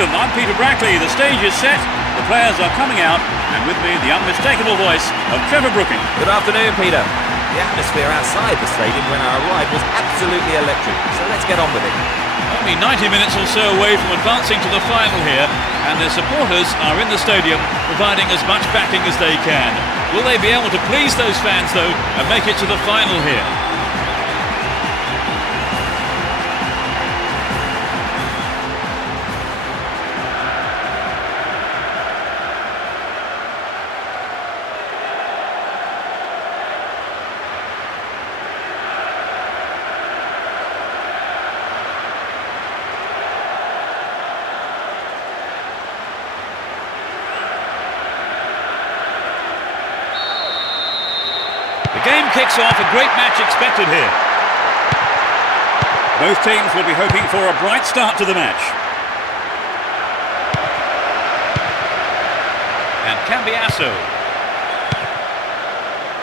welcome. I'm Peter Brackley. The stage is set, the players are coming out, and with me the unmistakable voice of Trevor Brooking. Good afternoon, Peter. The atmosphere outside the stadium when I arrived was absolutely electric, so let's get on with it. Only 90 minutes or so away from advancing to the final here, and their supporters are in the stadium providing as much backing as they can. Will they be able to please those fans though and make it to the final here? The game kicks off, a great match expected here. Both teams will be hoping for a bright start to the match. And Cambiasso.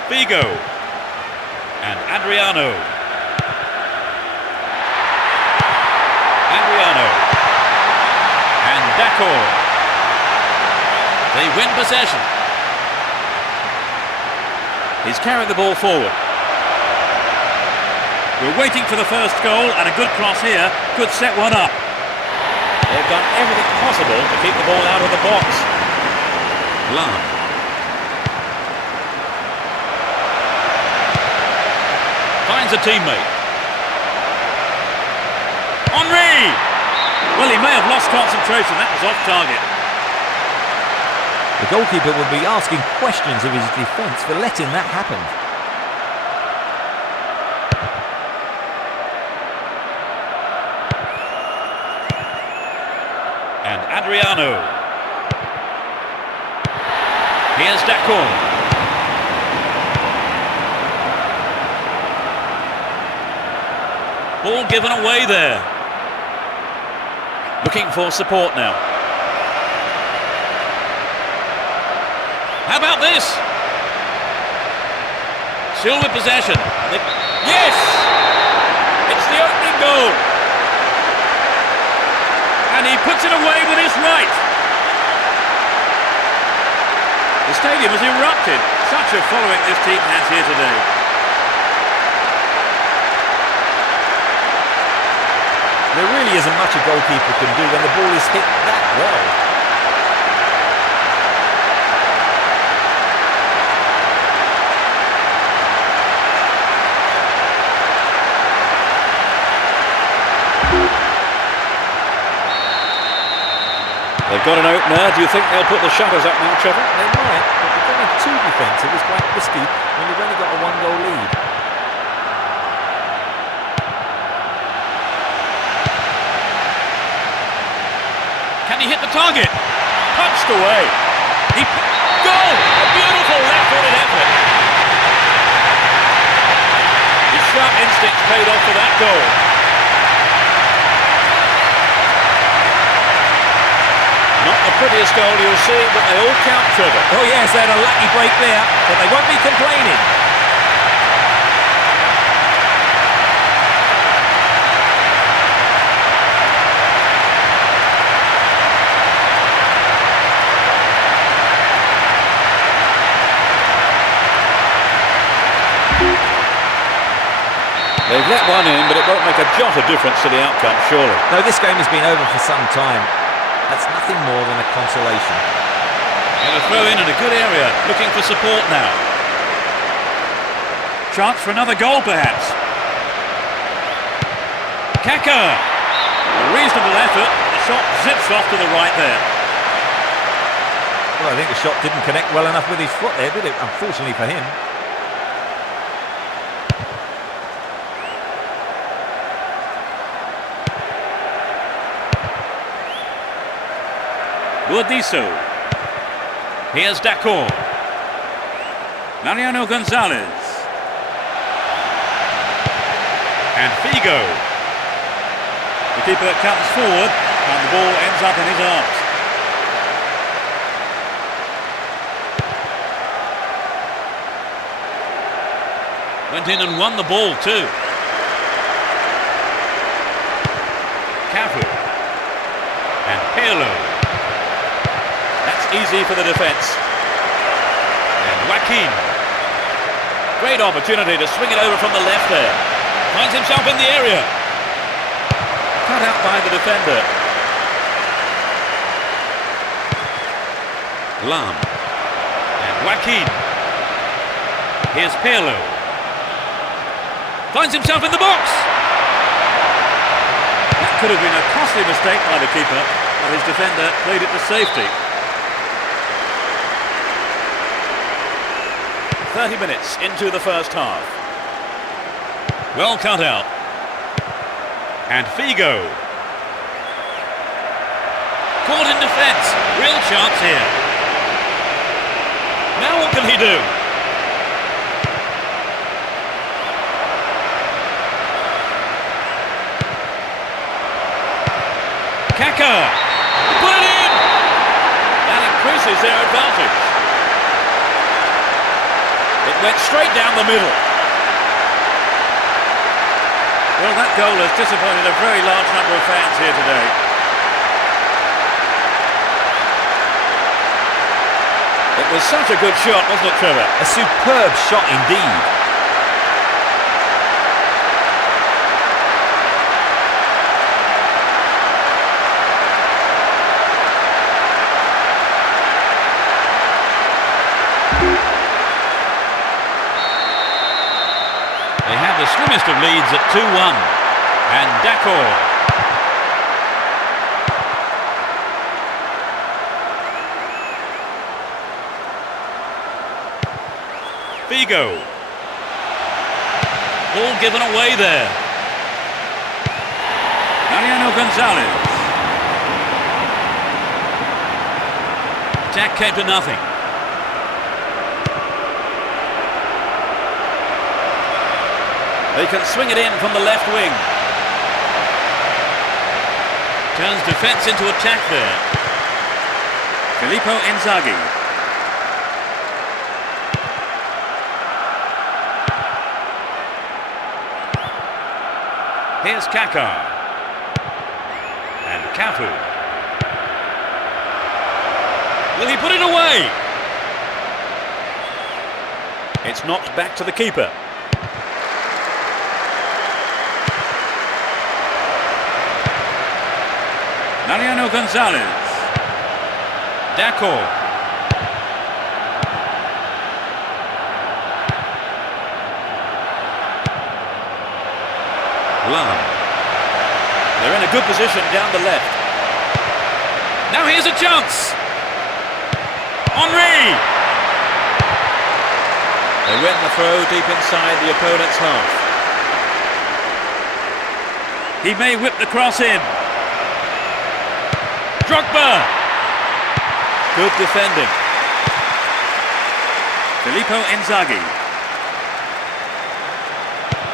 Figo. And Adriano. And Dacor. They win possession. He's carried the ball forward. We're waiting for the first goal, and a good cross here could set one up. They've done everything possible to keep the ball out of the box. Lam. Finds a teammate. Henry! Well, he may have lost concentration. That was off target. The goalkeeper would be asking questions of his defence for letting that happen. And Adriano. Here's Dacor. Ball given away there. Looking for support now. How about this? Still with possession. Yes! It's the opening goal. And he puts it away with his right. The stadium has erupted. Such a following this team has here today. There really isn't much a goalkeeper can do when the ball is hit that well. They've got an opener. Do you think they'll put the shutters up now, Trevor? They might, but becoming too defensive is quite risky when you've only got a one-goal lead. Can he hit the target? Punched away. Goal! A beautiful left-footed effort. His sharp instincts paid off for that goal. Not the prettiest goal you'll see, but they all count, Trevor. Oh yes, they had a lucky break there, but they won't be complaining. They've let one in, but it won't make a jot of difference to the outcome, surely. No, this game has been over for some time. That's nothing more than a consolation. And a throw in a good area, looking for support now. Chance for another goal, perhaps. Kaka! A reasonable effort. The shot zips off to the right there. Well, I think the shot didn't connect well enough with his foot there, did it? Unfortunately for him. Burdisso. Here's Dacor. Mariano Gonzalez. And Figo. The keeper comes forward and the ball ends up in his arms. Went in and won the ball too. Cafu. And Pirlo. That's easy for the defence. And Joaquin. Great opportunity to swing it over from the left there. Finds himself in the area. Cut out by the defender. Lam. And Joaquin. Here's Pirlo. Finds himself in the box. That could have been a costly mistake by the keeper, but his defender played it to safety. 30 minutes into the first half. Well cut out. And Figo. Caught in defence. Real chance here. Now what can he do? Kaka. Put it in! That increases their advantage. It went straight down the middle. Well, that goal has disappointed a very large number of fans here today. It was such a good shot, wasn't it, Trevor? A superb shot indeed. They have the slimmest of leads at 2-1. And D'accord. Figo. Ball given away there. Mariano Gonzalez. Attack came to nothing. They can swing it in from the left wing. Turns defence into attack there. Filippo Inzaghi. Here's Kaka. And Cafu. Will he put it away? It's knocked back to the keeper. Mariano Gonzalez. D'accord. Lam. They're in a good position down the left. Now here's a chance. Henry. They win the throw deep inside the opponent's half. He may whip the cross in. Drogba. Good defending. Filippo Inzaghi.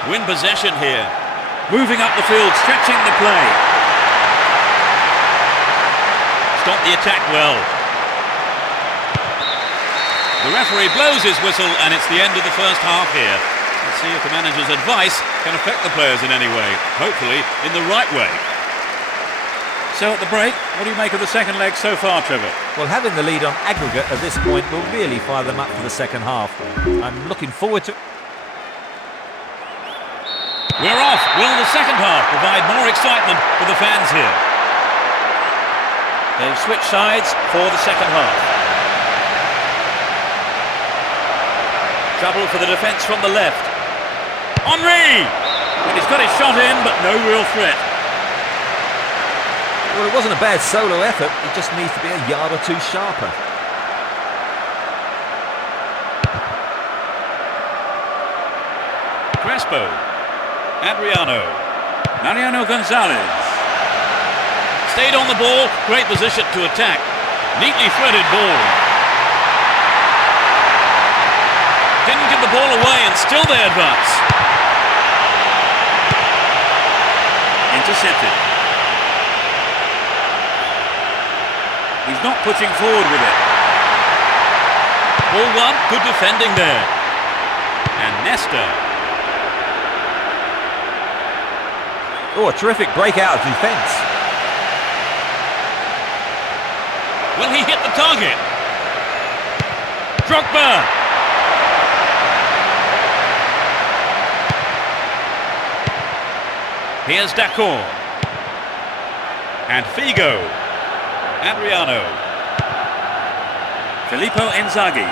Win possession here. Moving up the field, stretching the play. Stop the attack well. The referee blows his whistle and it's the end of the first half here. Let's see if the manager's advice can affect the players in any way. Hopefully in the right way. So at the break, what do you make of the second leg so far, Trevor? Well, having the lead on aggregate at this point will really fire them up for the second half. I'm looking forward to... We're off. Will the second half provide more excitement for the fans here? They've switched sides for the second half. Trouble for the defence from the left. Henry! And he's got his shot in, but no real threat. Well, it wasn't a bad solo effort. He just needs to be a yard or two sharper. Crespo. Adriano. Mariano Gonzalez. Stayed on the ball. Great position to attack. Neatly threaded ball. Didn't give the ball away and still they advance. Intercepted. He's not pushing forward with it. Ball one. Good defending there. And Nesta. Oh, a terrific breakout of defence. Will he hit the target? Drogba! Here's Dacor. And Figo. Adriano. Filippo Inzaghi.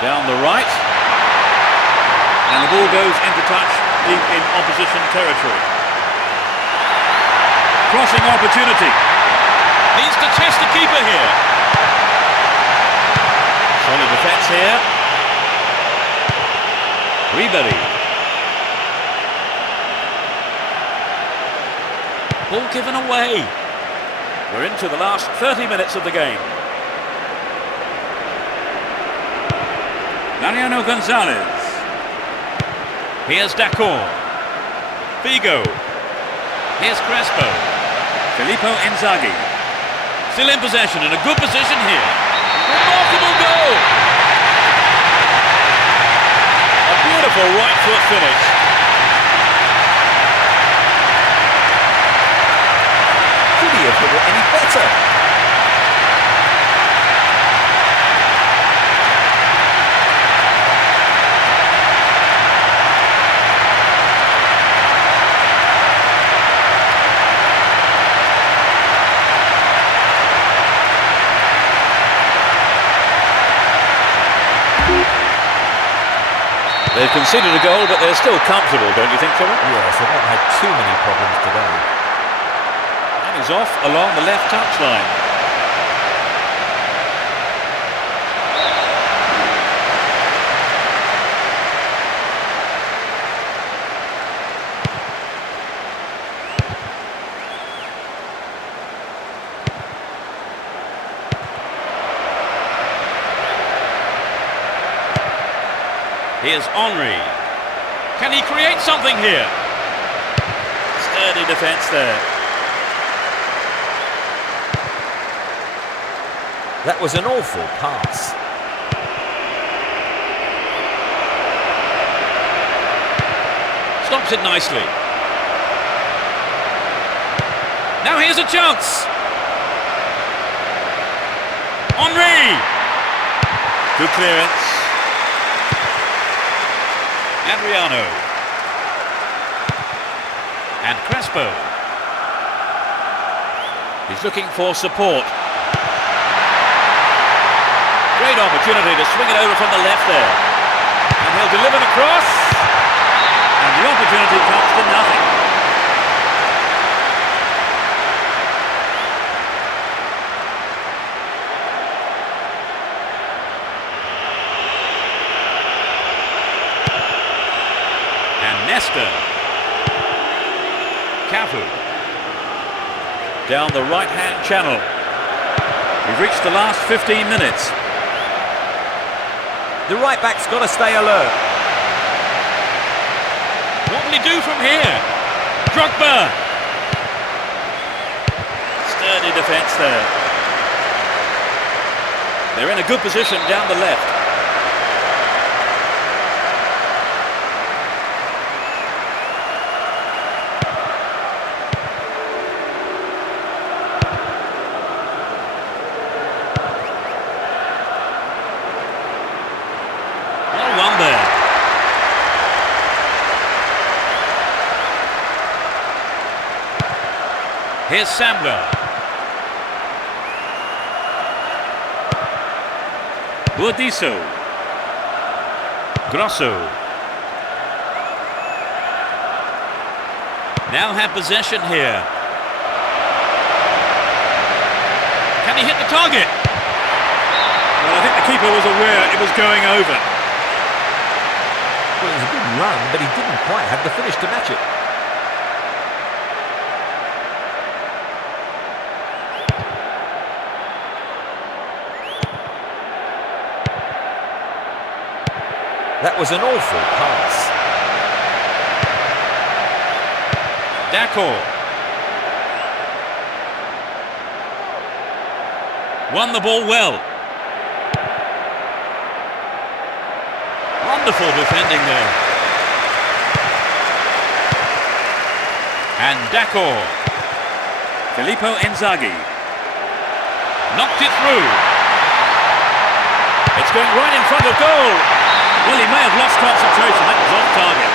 Down the right. And the ball goes into touch deep in opposition territory. Crossing opportunity. Needs to test the keeper here. Solid defence here. Ribery. Ball given away. We're into the last 30 minutes of the game. Mariano Gonzalez. Here's Dacor. Figo. Here's Crespo. Filippo Inzaghi. Still in possession, in a good position here. Remarkable goal! A beautiful right foot finish. Could he have hit it any better? They've conceded a goal, but they're still comfortable, don't you think, Philip? Yes, they've not had too many problems today. And he's off along the left touchline. Here's Henry. Can he create something here? Sturdy defence there. That was an awful pass. Stops it nicely. Now here's a chance. Henry. Good clearance. Adriano. And Crespo. He's looking for support. Great opportunity to swing it over from the left there. And he'll deliver the cross. And the opportunity comes to nothing. Nesta. Cafu. Down the right-hand channel. We've reached the last 15 minutes. The right-back's got to stay alert. What will he do from here? Drogba. Sturdy defence there. They're in a good position down the left. Here's Sambler. Buodiso. Grosso. Now have possession here. Can he hit the target? Well, I think the keeper was aware it was going over. Well, it was a good run, but he didn't quite have the finish to match it. That was an awful pass. Dacor. Won the ball well. Wonderful defending there. And Dacor. Filippo Inzaghi. Knocked it through. It's going right in front of goal. Well, he may have lost concentration. That was off target.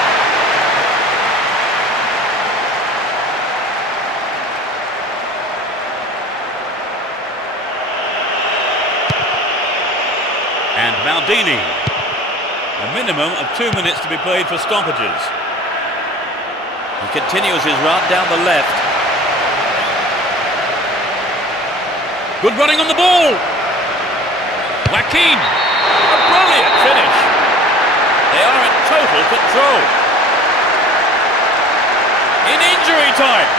And Maldini. A minimum of 2 minutes to be played for stoppages. He continues his run down the left. Good running on the ball. Joaquin. A brilliant finish. They are in total control. In injury time.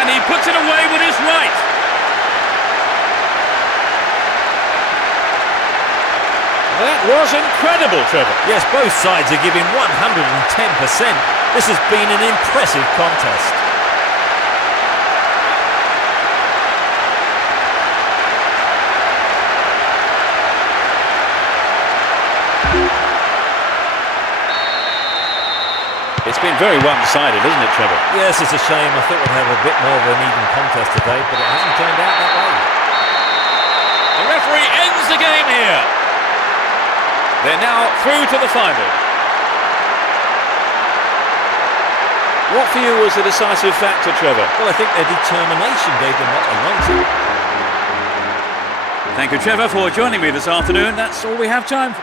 And he puts it away with his right. That was incredible, Trevor. Yes, both sides are giving 110%. This has been an impressive contest. It's been very one-sided, isn't it, Trevor? Yes, it's a shame. I thought we'd have a bit more of an even contest today, but it hasn't turned out that way. The referee ends the game here. They're now through to the final. What for you was the decisive factor, Trevor? Well, I think their determination gave them what they wanted. Thank you, Trevor, for joining me this afternoon. That's all we have time for.